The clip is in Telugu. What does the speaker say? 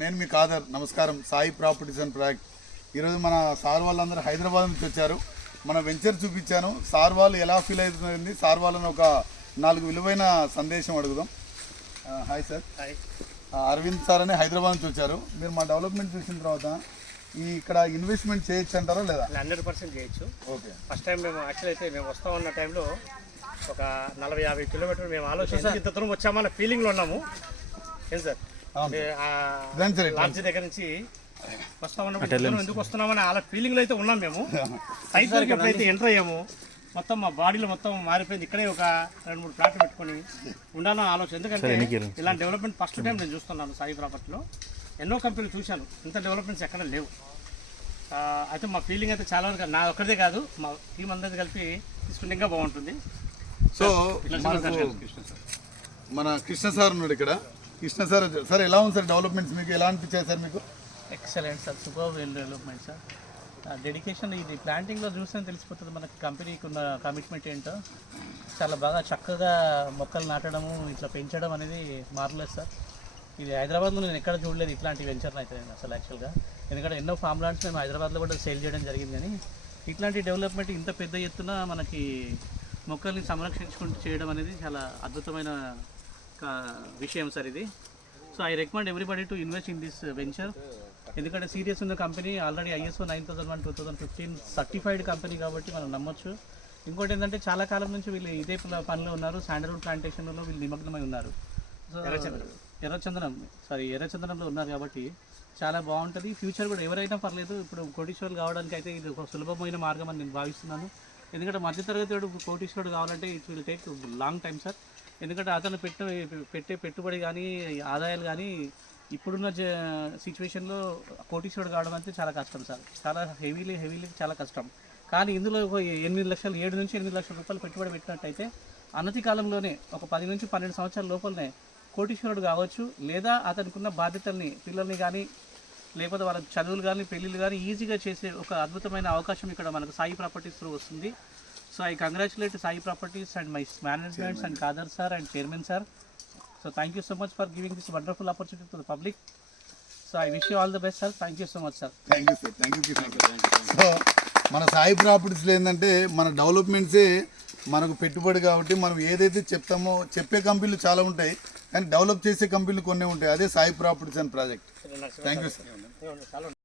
నేను మీ కాదర్. నమస్కారం. Sai properties and project. ఈరోజు మన సార్ వాళ్ళందరూ హైదరాబాద్ నుంచి వచ్చారు. మన వెంచర్ చూపించాను. సార్ వాళ్ళు ఎలా ఫీల్ అవుతుంది, సార్ వాళ్ళని ఒక 4 విలువైన సందేశం అడుగుదాం. Hi sir. అరవింద్ సార్ అని హైదరాబాద్ నుంచి వచ్చారు. మీరు మా డెవలప్మెంట్ చూసిన తర్వాత ఇక్కడ ఇన్వెస్ట్మెంట్ చేయొచ్చు అంటారా లేదా? 100% చేయొచ్చు. ఓకే. ఫస్ట్ టైం మేము యాక్చువల్ అయితే మేము వస్తా ఉన్న టైంలో ఒక 40-50 కిలోమీటర్లు మేము ఆలోచించి ఇంత దూరం వచ్చామన్న ఫీలింగ్లో ఉన్నాము. ఏం సార్ లాంచ్ దగ్గర నుంచి వస్తా ఉన్నాము, ఎందుకు వస్తున్నామని అలా ఫీలింగ్లో అయితే ఉన్నాం మేము. సైట్ ఎప్పుడైతే ఎంటర్ అయ్యాము మొత్తం మా బాడీలో మొత్తం మారిపోయింది. ఇక్కడే ఒక 2-3 ప్లాట్లు పెట్టుకొని ఉండాలని ఆలోచన. ఎందుకంటే ఇలాంటి డెవలప్మెంట్ ఫస్ట్ టైం నేను చూస్తున్నాను సాయి ప్రాపర్టీలో. ఎన్నో కంపెనీలు చూశాను, ఇంత డెవలప్మెంట్స్ ఎక్కడ లేవు. అయితే మా ఫీలింగ్ అయితే చాలా వరకు నా ఒక్కరిదే కాదు, మా టీం అందరిది కలిపి తీసుకుంటే ఇంకా బాగుంటుంది. సో మన కృష్ణ సార్ ఉన్నాడు ఇక్కడ. కృష్ణ సార్, సార్ ఎలా ఉంది సార్ డెవలప్మెంట్స్, మీకు ఎలా అనిపించాయి సార్? మీకు excellent sir, super development sir. Dedication ఇది ప్లాంటింగ్లో చూస్తే తెలిసిపోతుంది మనకి కంపెనీకి ఉన్న కమిట్మెంట్ ఏంటో. చాలా బాగా చక్కగా మొక్కలు నాటడము, ఇట్లా పెంచడం అనేది మార్వెలస్ సార్. ఇది హైదరాబాద్లో నేను ఎక్కడ చూడలేదు ఇట్లాంటి వెంచర్ని అయితే నేను అసలు యాక్చువల్గా. ఎందుకంటే ఎన్నో ఫామ్ ల్యాండ్స్ మేము హైదరాబాద్లో కూడా సేల్ చేయడం జరిగింది, కానీ ఇట్లాంటి డెవలప్మెంట్ ఇంత పెద్ద ఎత్తున మనకి మొక్కల్ని సంరక్షించుకుంటూ చేయడం అనేది చాలా అద్భుతమైన విషయం సార్ ఇది. So I recommend everybody to invest in this venture. ఎందుకంటే సీరియస్ ఉన్న company, already ISO 9001:2015 certified company కాబట్టి మనం నమ్మొచ్చు. ఇంకోటి ఏంటంటే చాలా కాలం నుంచి వీళ్ళు ఇదే పనిలో ఉన్నారు, శాండల్వుడ్ ప్లాంటేషన్లో వీళ్ళు నిమగ్నమై ఉన్నారు. సో ఎర్రచందనంలో ఉన్నారు కాబట్టి చాలా బాగుంటుంది. ఫ్యూచర్ కూడా ఎవరైనా పర్లేదు, ఇప్పుడు కోటీశ్వరులు కావడానికి అయితే ఇది ఒక సులభమైన మార్గం అని నేను భావిస్తున్నాను. ఎందుకంటే మధ్యతరగతి కోటీశ్వరుడు కావాలంటే it will take long time sir. ఎందుకంటే అతను పెట్టే పెట్టుబడి కానీ ఆదాయాలు కానీ ఇప్పుడున్న సిచ్యువేషన్లో కోటీశ్వరుడు కావడం అంటే చాలా కష్టం సార్. చాలా హెవీలీ చాలా కష్టం. కానీ ఇందులో ఒక 7 నుంచి 8 లక్షల రూపాయలు పెట్టుబడి పెట్టినట్టయితే అనతి కాలంలోనే ఒక 10 నుంచి 12 సంవత్సరాల లోపలనే కోటీశ్వరుడు కావచ్చు. లేదా అతనికి ఉన్న బాధ్యతల్ని, పిల్లల్ని కానీ లేకపోతే వాళ్ళ చదువులు కానీ పెళ్ళిళ్ళు కానీ ఈజీగా చేసే ఒక అద్భుతమైన అవకాశం ఇక్కడ మనకు సాయి ప్రాపర్టీస్ త్రూ వస్తుంది. So I congratulate Sai properties and my managements and Khader sir and chairman sir. So thank you so much for giving this wonderful opportunity to the public. So I wish you all the best sir. Thank you so much sir. Thank you sir. Thank you sir. So మన సాయి ప్రాపర్టీస్లో ఏంటంటే మన డెవలప్మెంట్సే మనకు పెట్టుబడి కాబట్టి మనం ఏదైతే చెప్తామో, చెప్పే కంపెనీలు చాలా ఉంటాయి కానీ డెవలప్ చేసే కంపెనీలు కొన్ని ఉంటాయి. అదే Sai properties and project. Thank you sir.